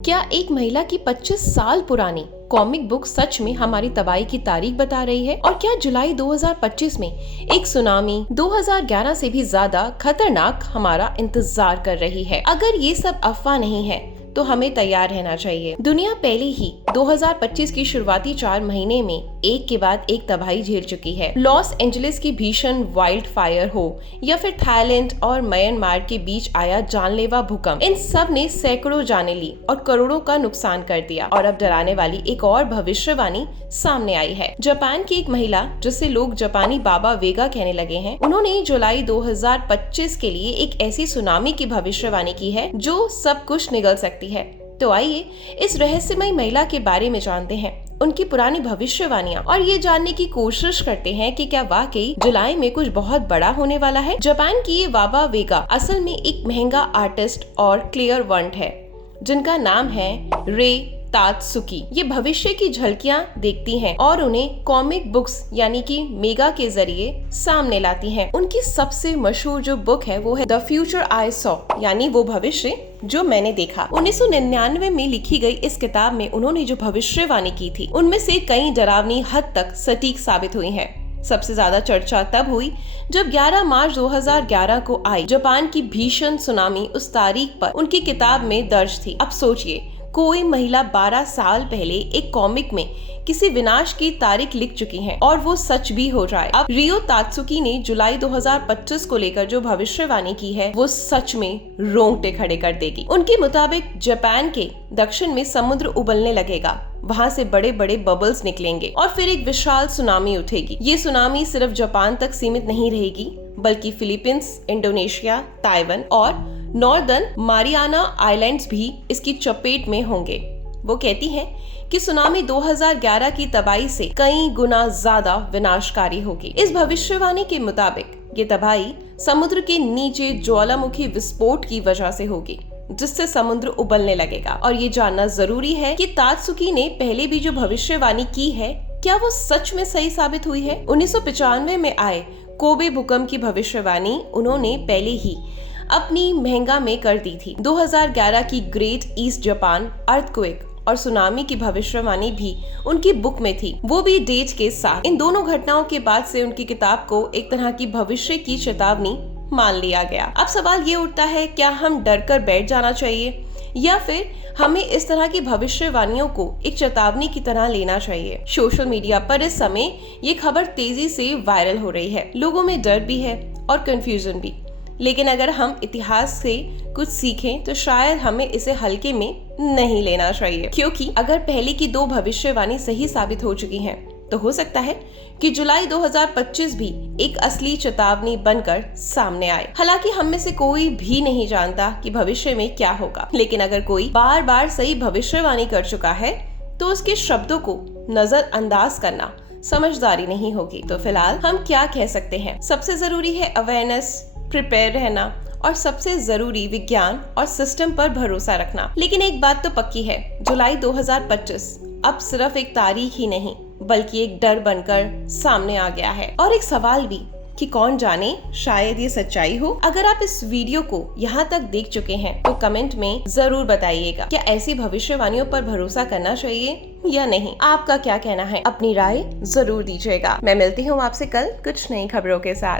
क्या एक महिला की 25 साल पुरानी कॉमिक बुक सच में हमारी तबाही की तारीख बता रही है? और क्या जुलाई 2025 में एक सुनामी 2011 से भी ज्यादा खतरनाक हमारा इंतजार कर रही है? अगर ये सब अफवाह नहीं है तो हमें तैयार रहना चाहिए। दुनिया पहले ही 2025 की शुरुआती 4 महीने में एक के बाद एक तबाही झेल चुकी है। लॉस एंजलिस की भीषण वाइल्ड फायर हो या फिर थाईलैंड और म्यांमार के बीच आया जानलेवा भूकंप, इन सब ने सैकड़ों जानें ली और करोड़ों का नुकसान कर दिया। और अब डराने वाली एक और भविष्यवाणी सामने आई है। जापान की एक महिला, जिसे लोग जापानी बाबा वेगा कहने लगे हैं, उन्होंने जुलाई 2025 के लिए एक ऐसी सुनामी की भविष्यवाणी की है जो सब कुछ निगल सकती है। तो आइए इस रहस्यमयी महिला के बारे में जानते हैं, उनकी पुरानी भविष्यवाणियां, और ये जानने की कोशिश करते हैं कि क्या वाकई जुलाई में कुछ बहुत बड़ा होने वाला है। जापान की ये बाबा वेगा असल में एक महंगा आर्टिस्ट और क्लेयरवॉयंट है, जिनका नाम है रे तात्सुकी। ये भविष्य की झलकियां देखती हैं और उन्हें कॉमिक बुक्स यानी कि मेगा के जरिए सामने लाती हैं। उनकी सबसे मशहूर जो बुक है वो है द फ्यूचर आई सॉ, यानी वो भविष्य जो मैंने देखा। 1999 में लिखी गई इस किताब में उन्होंने जो भविष्यवाणी की थी, उनमें से कई डरावनी हद तक सटीक साबित हुई हैं। सबसे ज्यादा चर्चा तब हुई जब 11 मार्च 2011 को आई जापान की भीषण सुनामी उस तारीख पर उनकी किताब में दर्ज थी। अब सोचिए, कोई महिला 12 साल पहले एक कॉमिक में किसी विनाश की तारीख लिख चुकी है और वो सच भी हो जाए। अब रियो तात्सुकी ने जुलाई 2025 को लेकर जो भविष्यवाणी की है वो सच में रोंगटे खड़े कर देगी। उनके मुताबिक जापान के दक्षिण में समुद्र उबलने लगेगा, वहाँ से बड़े बड़े बबल्स निकलेंगे और फिर एक विशाल सुनामी उठेगी। ये सुनामी सिर्फ जापान तक सीमित नहीं रहेगी, बल्कि फिलीपींस, इंडोनेशिया, ताइवान और नॉर्दर्न मारियाना आइलैंड्स भी इसकी चपेट में होंगे। वो कहती हैं कि सुनामी 2011 की तबाही से कई गुना ज्यादा विनाशकारी होगी। इस भविष्यवाणी के मुताबिक ये तबाही समुद्र के नीचे ज्वालामुखी विस्फोट की वजह से होगी, जिससे समुद्र उबलने लगेगा। और ये जानना जरूरी है कि तात्सुकी ने पहले भी जो भविष्यवाणी की है, क्या वो सच में सही साबित हुई है। 1995 में आए कोबे भूकंप की भविष्यवाणी उन्होंने पहले ही अपनी महंगा में कर दी थी। 2011 की ग्रेट ईस्ट जापान अर्थक्वेक और सुनामी की भविष्यवाणी भी उनकी बुक में थी, वो भी डेट के साथ। इन दोनों घटनाओं के बाद से उनकी किताब को एक तरह की भविष्य की चेतावनी मान लिया गया। अब सवाल ये उठता है, क्या हम डर कर बैठ जाना चाहिए या फिर हमें इस तरह की भविष्यवाणियों को एक चेतावनी की तरह लेना चाहिए। सोशल मीडिया पर इस समय ये खबर तेजी से वायरल हो रही है। लोगों में डर भी है और कंफ्यूजन भी, लेकिन अगर हम इतिहास से कुछ सीखें तो शायद हमें इसे हल्के में नहीं लेना चाहिए, क्योंकि अगर पहले की 2 भविष्यवाणी सही साबित हो चुकी हैं, तो हो सकता है कि जुलाई 2025 भी एक असली चेतावनी बनकर सामने आए। हालांकि हम में से कोई भी नहीं जानता कि भविष्य में क्या होगा, लेकिन अगर कोई बार बार सही भविष्यवाणी कर चुका है तो उसके शब्दों को नजरअंदाज करना समझदारी नहीं होगी। तो फिलहाल हम क्या कह सकते हैं? सबसे जरूरी है अवेयरनेस, प्रिपेयर रहना और सबसे जरूरी विज्ञान और सिस्टम पर भरोसा रखना। लेकिन एक बात तो पक्की है, जुलाई 2025 अब सिर्फ एक तारीख ही नहीं बल्कि एक डर बनकर सामने आ गया है। और एक सवाल भी कि कौन जाने, शायद ये सच्चाई हो। अगर आप इस वीडियो को यहाँ तक देख चुके हैं तो कमेंट में जरूर बताइएगा, क्या ऐसी भविष्यवाणियों पर भरोसा करना चाहिए या नहीं। आपका क्या कहना है, अपनी राय जरूर दीजिएगा। मैं मिलती हूँ आपसे कल कुछ नई खबरों के साथ।